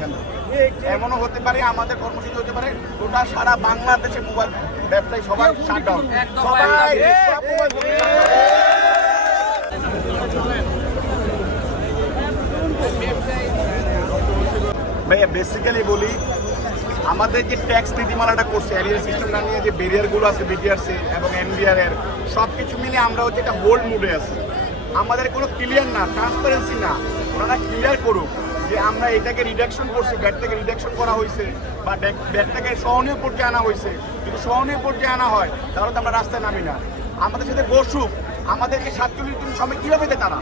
এখানে। এমনও হতে পারে আমাদের কর্মসূচি হতে পারে গোটা সারা বাংলাদেশে মোবাইল ব্যবসায়ী সবাই শাটডাউন, সবাই সব মোবাইল ফোন ভাইয়া বেসিক্যালি বলি আমাদের যে ট্যাক্স নীতিমালাটা করছে এলিয়ার সিস্টেমটা নিয়ে যে ব্যারিয়ারগুলো আছে বিটিআরসি এবং এনবিআর এর সব কিছু মিলে আমরা হচ্ছে একটা হোল্ড মুডে আছি। আমাদের কোনো ক্লিয়ার না, ট্রান্সপারেন্সি না, ওনারা ক্লিয়ার করুক যে আমরা এটাকে রিডাকশন করছি, ব্যাট থেকে রিডাকশন করা হয়েছে বা ব্যাটটাকে সহনীয় পর্যায়ে আনা হয়েছে। যদি সহনীয় পর্যায়ে আনা হয় তাহলে তো আমরা রাস্তায় নামি না। আমাদের সাথে বসুক, আমাদেরকে 47 দিন সময় কীভাবে দেয় তারা,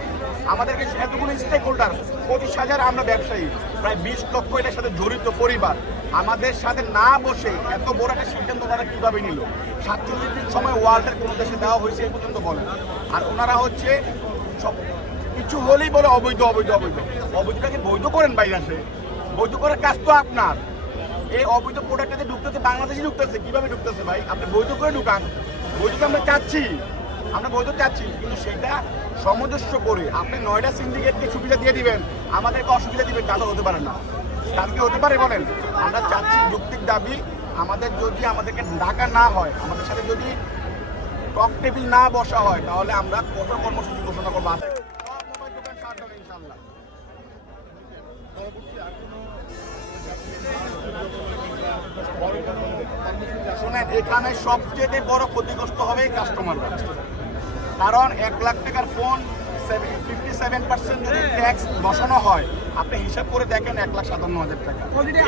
আমাদেরকে এতগুলো স্টেক হোল্ডার 25,000 আমরা ব্যবসায়ী, প্রায় 20 লক্ষ এটার সাথে জড়িত পরিবার, আমাদের সাথে না বসে এত বড় একটা সিদ্ধান্ত তারা কীভাবে নিল? 47 দিন সময় ওয়ার্ল্ডের কোনো দেশে দেওয়া হয়েছে এ পর্যন্ত বলেন। আর ওনারা হচ্ছে সব কিছু হলেই বলে অবৈধ অবৈধ অবৈধ। অবৈধটাকে বৈধ করেন বাইরে, বৈধ করার কাজ তো আপনার। এই অবৈধ প্রোডাক্টটাতে ঢুকতেছে, বাংলাদেশে ঢুকতেছে, কীভাবে ঢুকতেছে ভাই? আপনি বৈধ করে ঢুকান, বৈধ তো আমরা চাচ্ছি, আমরা বৈধ চাচ্ছি, কিন্তু সেটা সামঞ্জস্য করে আপনি 9টা সিন্ডিকেটকে সুবিধা দিয়ে দিবেন, আমাদেরকে অসুবিধা দিবেন, তা তো হতে পারে না। তার কি হতে পারে বলেন? আমরা চাচ্ছি যৌক্তিক দাবি, আমাদের যদি আমাদেরকে ডাকা না হয়, আমাদের সাথে যদি টক টেবিল না বসা হয়, তাহলে আমরা কঠোর কর্মসূচি ঘোষণা করবো। ইনশাল্লাহ শোনেন, এখানে সবচেয়ে বড় ক্ষতিগ্রস্ত হবে কাস্টমাররা। কারণ 1 লাখ টাকার ফোন 57% যদি ট্যাক্স বসানো হয়, আপনি হিসাব করে দেখেন 1,57,000 টাকা।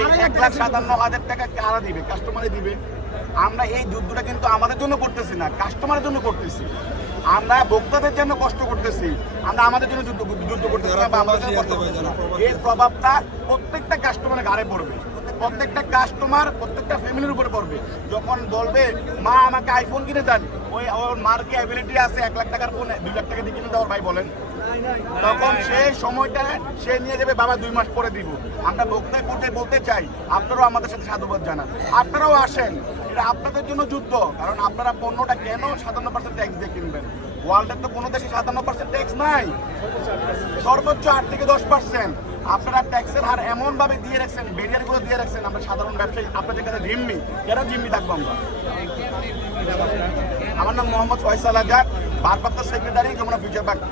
1,57,000 টাকা কারা দিবে? কাস্টমারে দিবে। আমরা এই যুদ্ধটা কিন্তু আমাদের জন্য করতেছি না, কাস্টমারের জন্য করতেছি। আমরা ভোক্তাদের জন্য কষ্ট করতেছি, আমরা আমাদের জন্য যুদ্ধ করতেছি না বা আমাদের জন্য কষ্ট করতেছি না। এর প্রভাবটা প্রত্যেকটা কাস্টমারের ঘাড়ে পড়বে, প্রত্যেকটা কাস্টমার প্রত্যেকটা ফ্যামিলির উপরে পড়বে। যখন বলবে মা আমাকে আইফোন কিনে দেন, ওর মার কি অ্যাবিলিটি আছে 1 লাখ টাকার ফোন 2 লাখ টাকা দিয়ে কিনে দেওয়ার? ভাই বলেন, তখন সেই সময়টা সে নিয়ে যাবে বাবা 2 মাস পরে দিব। আমরা ভোক্তায় বলতে চাই, আপনারাও আমাদের সাথে সাধুবাদ জানান, আপনারাও আসেন, এটা আপনাদের জন্য যুদ্ধ। কারণ আপনারা পণ্যটা কেন 57% ট্যাক্স দিয়ে কিনবেন? ওয়ার্ল্ডের তো কোনো দেশে 57% ট্যাক্স নাই, সর্বোচ্চ 8 থেকে 10%। আপনারা ট্যাক্সের হার এমনভাবে দিয়ে রাখছেন, ব্যারিয়ারগুলো দিয়ে রাখছেন, আমরা সাধারণ ব্যবসায়ী আপনাদের কাছে জিম্মি। কেন জিম্মি থাকবো আমরা? আমার নাম মোহাম্মদ ফয়সাল আজাদ, ভারপ্রাপ্ত সেক্রেটারি যমুনা ফিউচার পার্ক।